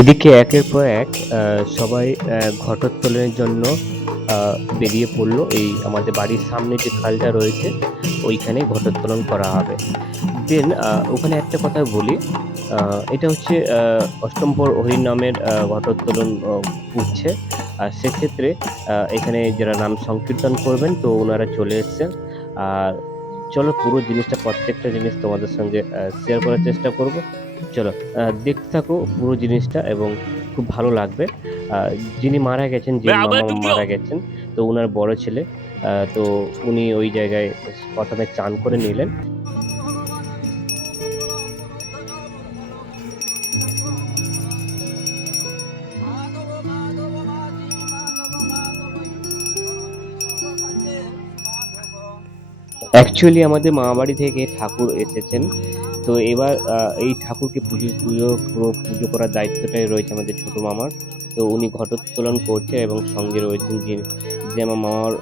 এদিকে একের পর এক সবাই ঘটোত্তোলনের জন্য বেরিয়ে পড়লো। এই আমাদের বাড়ির সামনে যে খালটা রয়েছে ওইখানে ঘটোত্তোলন করা হবে। দেন ওখানে একটা কথা বলি, এটা হচ্ছে অষ্টম প্রহর হরিনামের ঘটোত্তোলন উঠছে। আর সেক্ষেত্রে এখানে যারা নাম সংকীর্তন করবেন তো ওনারা চলে এসছেন। আর চলো পুরো জিনিসটা, প্রত্যেকটা জিনিস তোমাদের সঙ্গে শেয়ার করার চেষ্টা করব। চলো দেখতে থাকো পুরো জিনিসটা এবং খুব ভালো লাগবে। আহ, যিনি মারা গেছেন, যে মামা মারা গেছেন, তো উনার বড় ছেলে, তো উনি ওই জায়গায় প্রথমে চান করে নিলেন। অ্যাকচুয়ালি আমাদের মামাবাড়ি থেকে ঠাকুর এসেছেন। তো এবার এই ঠাকুরকে পুজো করার দায়িত্বটাই রয়েছে আমাদের ছোট মামার। তো উনি ঘটোত্তোলন করছে এবং সঙ্গে রয়েছেন যে আমার মামার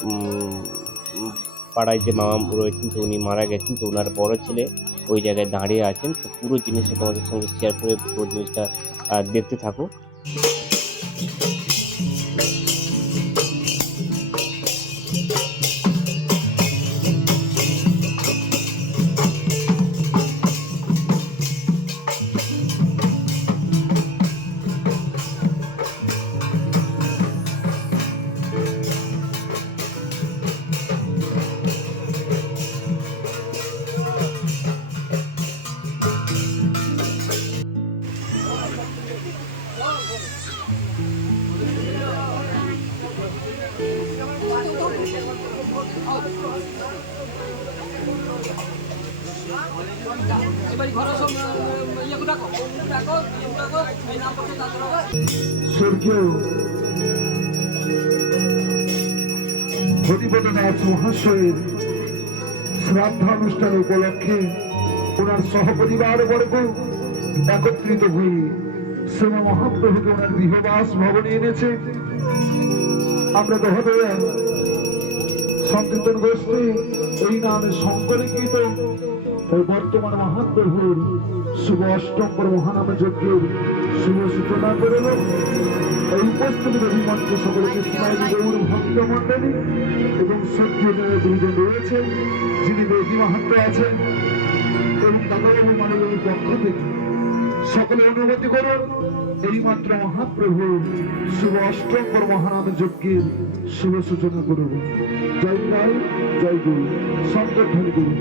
পাড়ায় যে মামা রয়েছেন, তো উনি মারা গেছেন, তো ওনার বড় ছেলে ওই জায়গায় দাঁড়িয়ে আছেন। তো পুরো জিনিসটা তোমাদের সঙ্গে শেয়ার করে পুরো জিনিসটা দেখতে থাকো। স্বর্গীয় হরিপদনাথ মহাশয়ের শ্রাদ্ধানুষ্ঠান উপলক্ষে ওনার সহপরিবার বর্গ একত্রিত হয়ে শ্রীমা মহাপ্রভুকে ওনার গৃহবাস ভবনে এনেছে। আমরা দহদয়া সংকীর্তন গোষ্ঠী এই নামে সংকলিত বর্তমান মহাপ্রভুর শুভ অষ্টম মহানাম যজ্ঞের শুভ সূচনা করল। এই উপস্থিত দেবী মঞ্চে সকলকে স্মাইল গৌর ভক্ত মন্ডলী এবং সত্যি দুজন রয়েছেন, যিনি বেদী মাহাত্ম আছেন এবং দাদাবাবু মানবের পক্ষ থেকে সকলে অনুমতি করুন এই মাত্র মহাপ্রভু শুভ অষ্টম মহানাম যজ্ঞের শুভ সূচনা করব। জয় জয় জয় গুরু, সংকীর্তন করুন।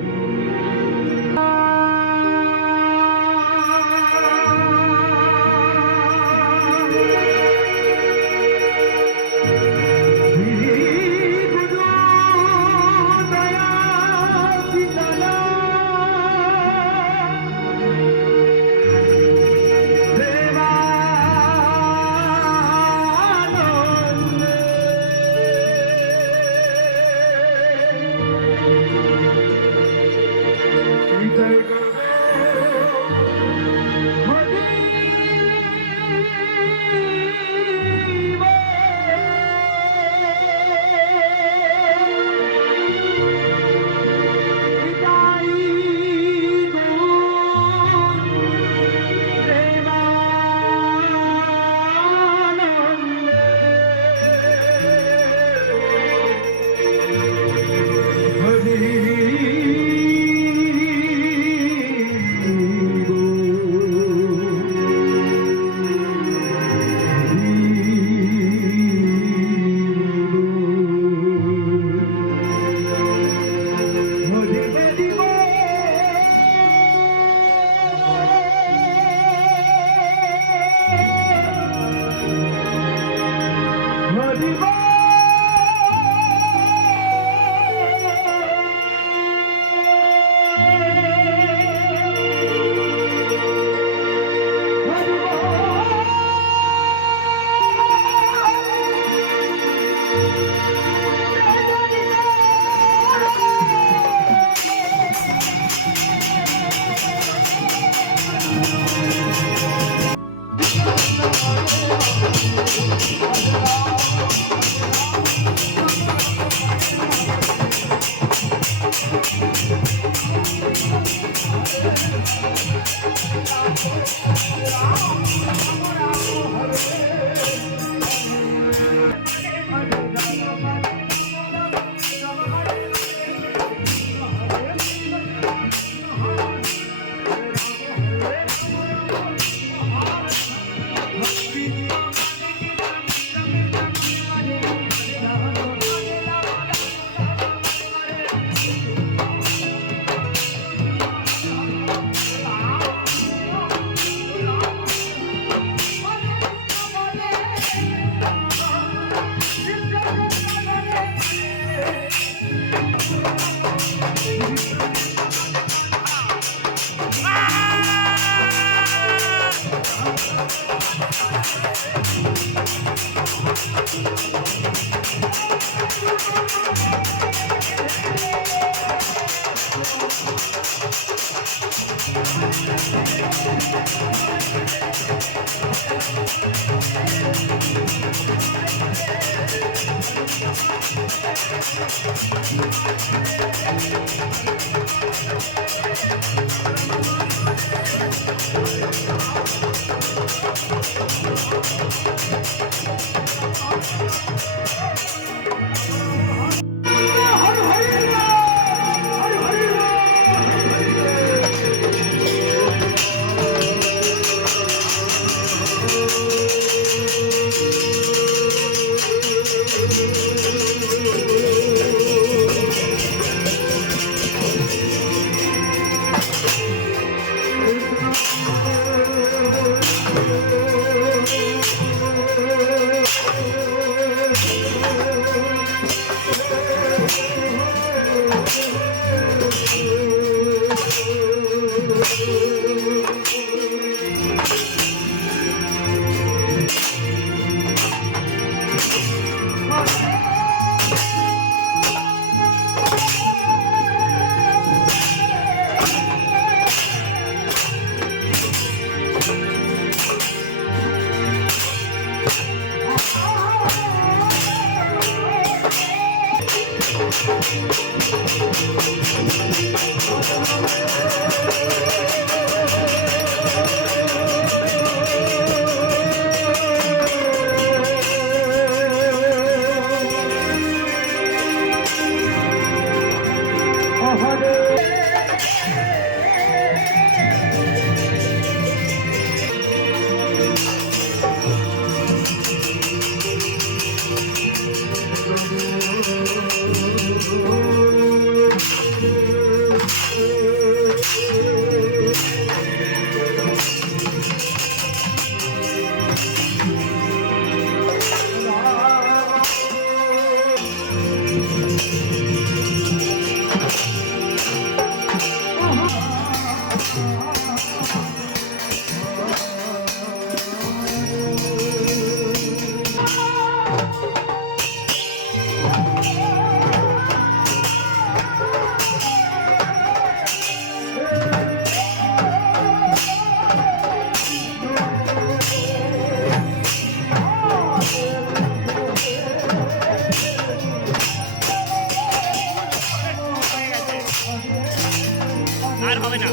আর হবে না।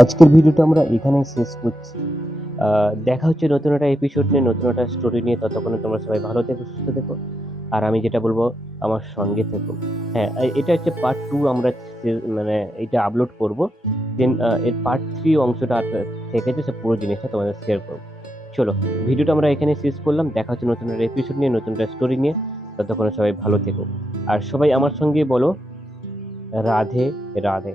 আজকের ভিডিওটা আমরা এখানেই শেষ করছি। দেখা হচ্ছে নতুন একটা এপিসোড নিয়ে, নতুন একটা স্টোরি নিয়ে। ততক্ষণে তোমরা সবাই ভালো থেকো, সুস্থ থেকো। আর আমি যেটা বলবো, আমার সঙ্গে থেকো। হ্যাঁ, এটা হচ্ছে পার্ট 2 আমরা মানে এটা আপলোড করব। দেন এর পার্ট 3 অংশটা থেকেছে, সে পুরো জিনিসটা তোমাদের শেয়ার করব। চলো, ভিডিওটা আমরা এখানে শেষ করলাম। দেখা হচ্ছে নতুন একটা এপিসোড নিয়ে, নতুন একটা স্টোরি নিয়ে। ততক্ষণে সবাই ভালো থেকো। আর সবাই আমার সঙ্গে বলো রাধে রাধে।